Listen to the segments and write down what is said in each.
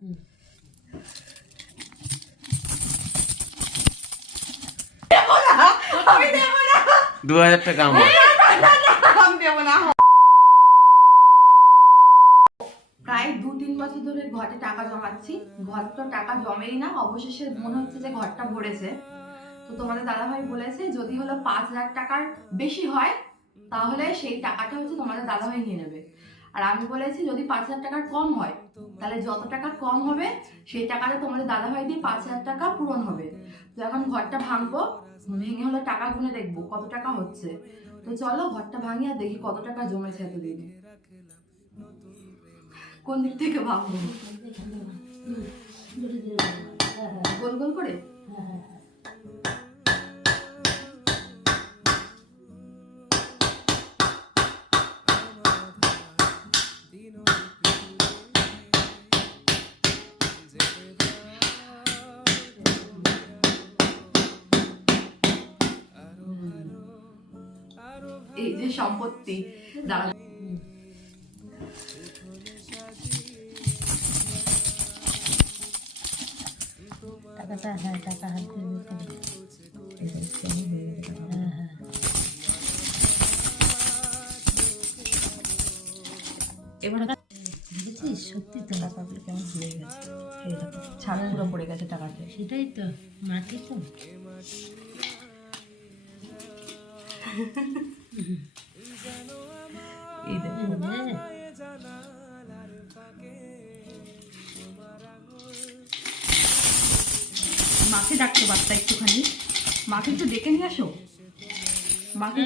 আমি দেব না। 2000 টাকা আমার। আমি দেব না। প্রায় 2-3 বছর ধরে ঘরে টাকা জমাচ্ছি, ঘর তো টাকা জমেই না, অবশেষে মনে হচ্ছে যে ঘরটা ভরেছে। তো তোমাদের দাদাভাই বলেছে যদি হলো 5,000 টাকার বেশি হয় তাহলে সেই টাকাটা হচ্ছে তোমাদের দাদাভাই নিয়ে নেবে। আর আমি বলেছি যদি 5,000 টাকার কম হয় তাহলে যত টাকা কম হবে সেই টাকাটা তোমাদের দাদাভাই দিয়ে 5,000 টাকা পূরণ হবে। তো এখন ঘরটা ভাঙবো, ভেঙে হলো টাকা গুনে দেখবো কত টাকা হচ্ছে। তো চলো ঘরটা ভাঙি আর দেখি কত টাকা জমেছে এতদিন। কোন দিক থেকে ভাঙবো? গোল গোল করে। এই যে সম্পত্তি দাঁড়া, টাকাটা হ্যাঁ টাকা হাত এবার দেখেছিস সত্যি তো টাকাগুলো কেমন হয়ে গেছে, এই দেখো ছাড় পুরো পড়ে গেছে টাকাতে। সেটাই তো মাটি তো এই দেখো মাকে ডাকতে পারতা একটুখানি, মাকে একটু ডেকে নিয়ে আসো। মাকে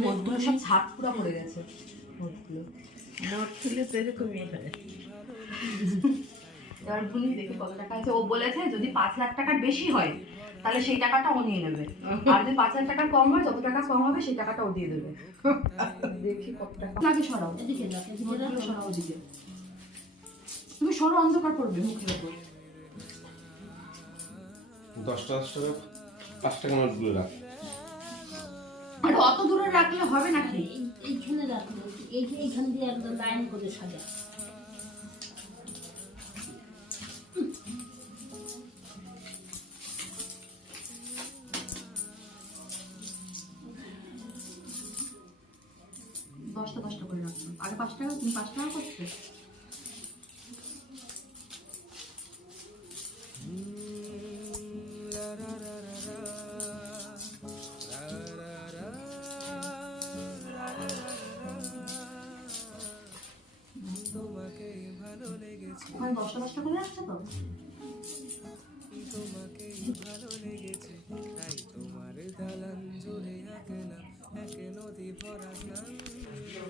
নোটগুলো সব ছাপ পুরো পড়ে গেছে। নোটগুলো নোট তুলে তো এরকমই হয়। এবার গুনি দেখি কত টাকা আছে। ও বলেছে যদি 5,00,000 টাকার বেশি হয় তাহলে সেই টাকাটা ও নিয়ে নেবে, আর যদি 5,000 টাকার কম হয় যত টাকা কম হবে সেই টাকাটা ও দিয়ে দেবে। দেখি কত টাকা লাগে। সরাও এদিকে নোটগুলো সরাও ওদিকে, তুমি সরো অন্ধকার করবে মুখের উপর। 10 টাকা 5 টাকা নোটগুলো রাখ। আর অত দূরে রাখলে হবে নাকি? এইখানে রাখবো, এইখান দিয়ে একদম লাইন করে সাজা। দশটা করে রাখলাম, আগে 5 টাকা, তুমি 5 টাকা করছে। ওখানে 10টা করে রাখছো তো?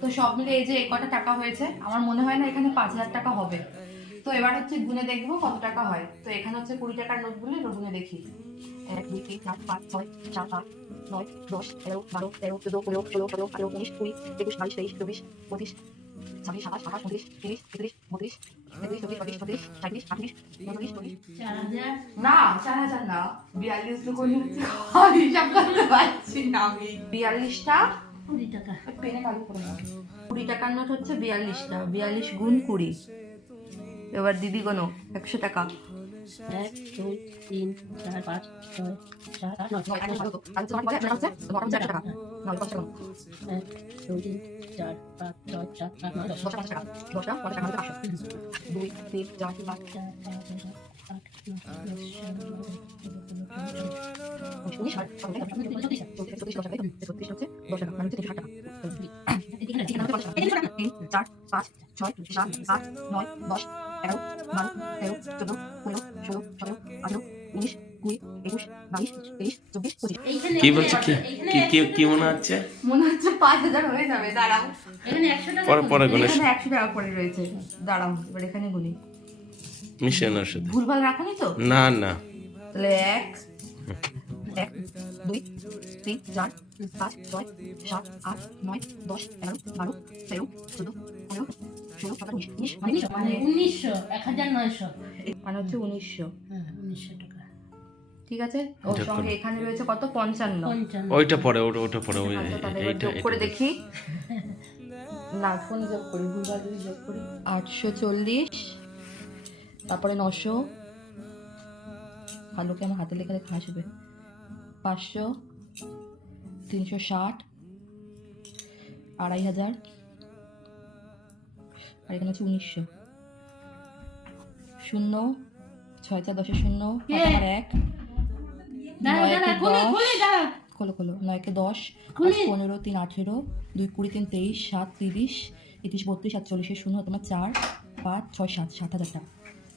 তো সব মিলে এই যে কটা টাকা হয়েছে, আমার মনে হয় না এখানে 5,000 টাকা হবে। তো এবার হচ্ছে গুনে দেখবো কত টাকা হয়। তো এখানে হচ্ছে 20 টাকার নোটগুলো গুনে দেখি। 1 2 3 4 5 6 7 8 9 10 11 12 13 14 15 16 17 18 19 20 21 22 23 24 25 26 27 28 29 30 31 32 33 34 35 36 37 38 39 4000 না 4,000 না, 42 তো কোন হচ্ছে হিসাব করতে পারছি না আমি। 42টা 20 টাকা পেনে কালি করে নাও। 20 টাকার নোট হচ্ছে 42টা, 42 গুণ 20। এবার দিদি গোনো 100 টাকা। 1 2 3 4 5 6 7 8 9 নয়, আগে তো আগে তোমার বলে 100 টাকা হচ্ছে 100 টাকা। নয় 50 টাকা। 1 2 3 4 5 6 7 8 9 10 10 টাকা 50 টাকা। 10টা 50 টাকা হচ্ছে 500। 2 3 4 5 4 5 6 8 9 10 19 20 34 10 টাকা হচ্ছে 10 টাকা, মানে হচ্ছে 360 টাকা। 3 4 5 6 7 8 9 10 11 12 13 14 15 16 17 18 19 20 21 22 23 24 25। কি বলছে কি মনে হচ্ছে? মনে হচ্ছে 5,000 হয়ে যাবে। দাঁড়াও, এখানে 100 টাকা পরে গুনে এখানে 100 টাকা পড়ে রয়েছে। দাঁড়াও এবার এখানে গুনি। মিশনের সাথে ভুলভাল রাখোনি তো? না না তাহলে 1 2 3 4 5 6 7 8 9 10 11 12 13 14 15 16 17 19 মানে 1900 1900 মানে হচ্ছে 1900। হ্যাঁ 1900 টাকা ঠিক আছে, ওর সঙ্গে এখানে রয়েছে কত 55। 55 ওইটা পরে ওটা পরে ওই আচ্ছা তাহলে এবার যোগ করে দেখি। না কোন যোগ করি, ভুলভাল যদি যোগ করি 840 তারপরে 900, ভালোকে আমার হাতে লেখা লেখা আসবে, 500, 360, 2500, আর এখানে হচ্ছে 1900, 0, 6 4 10 0, 1, 9 খোলো 9 কে 10, 15 3 18, 2 20 3 23, 7 30, 31 32 47 0 তোমার 4 5 6 7 7,000 টাকা।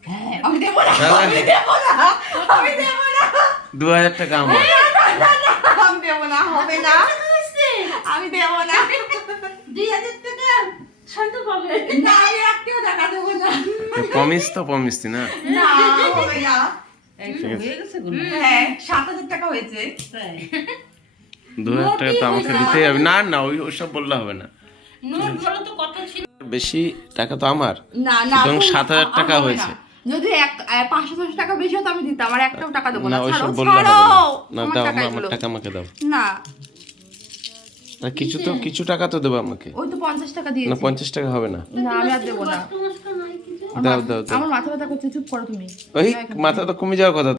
হ্যাঁ আমি দেব না, আমি দেব না, আমি দেব না, 2000 টাকা আমার। আমি দেব না, হবে না, আমি দেব না, 2000 টাকা শান্ত পাবে না আমি একটিও টাকা দেব না, প্রমিস না। না হবে না। এই তো হয়ে গেছে গুলো হ্যাঁ 7,000 টাকা হয়েছে। 2000 টাকা তো আমাকে দিতেই হবে। না ওইসব বললে হবে না, নোট বলো তো কত ছিল বেশি টাকা তো আমার। না সুতরাং তুমি- 7,000 টাকা হবে হয়েছে। না। যদি 500 টাকা বেশি হতো আমি দিতাম, আর একটাও টাকা দেবো না না। ওইসব ছাড়ো, বললে হবে ছাড়ো, না। আমার দাও টাকা আমার এগুলো। টাকা আমাকে দাও। না আর কিছু টাকা তো দেবো আমাকে। ওই তো 50 টাকা না দিয়েছি। 50 টাকা হবে না। না আমি আর দেবো না। কষ্ট মষ্ট নাই কিছু দাও আমার মাথা ব্যথা করছে, চুপ করো তুমি। ওই মাথা তো কমে যাওয়ার কথা।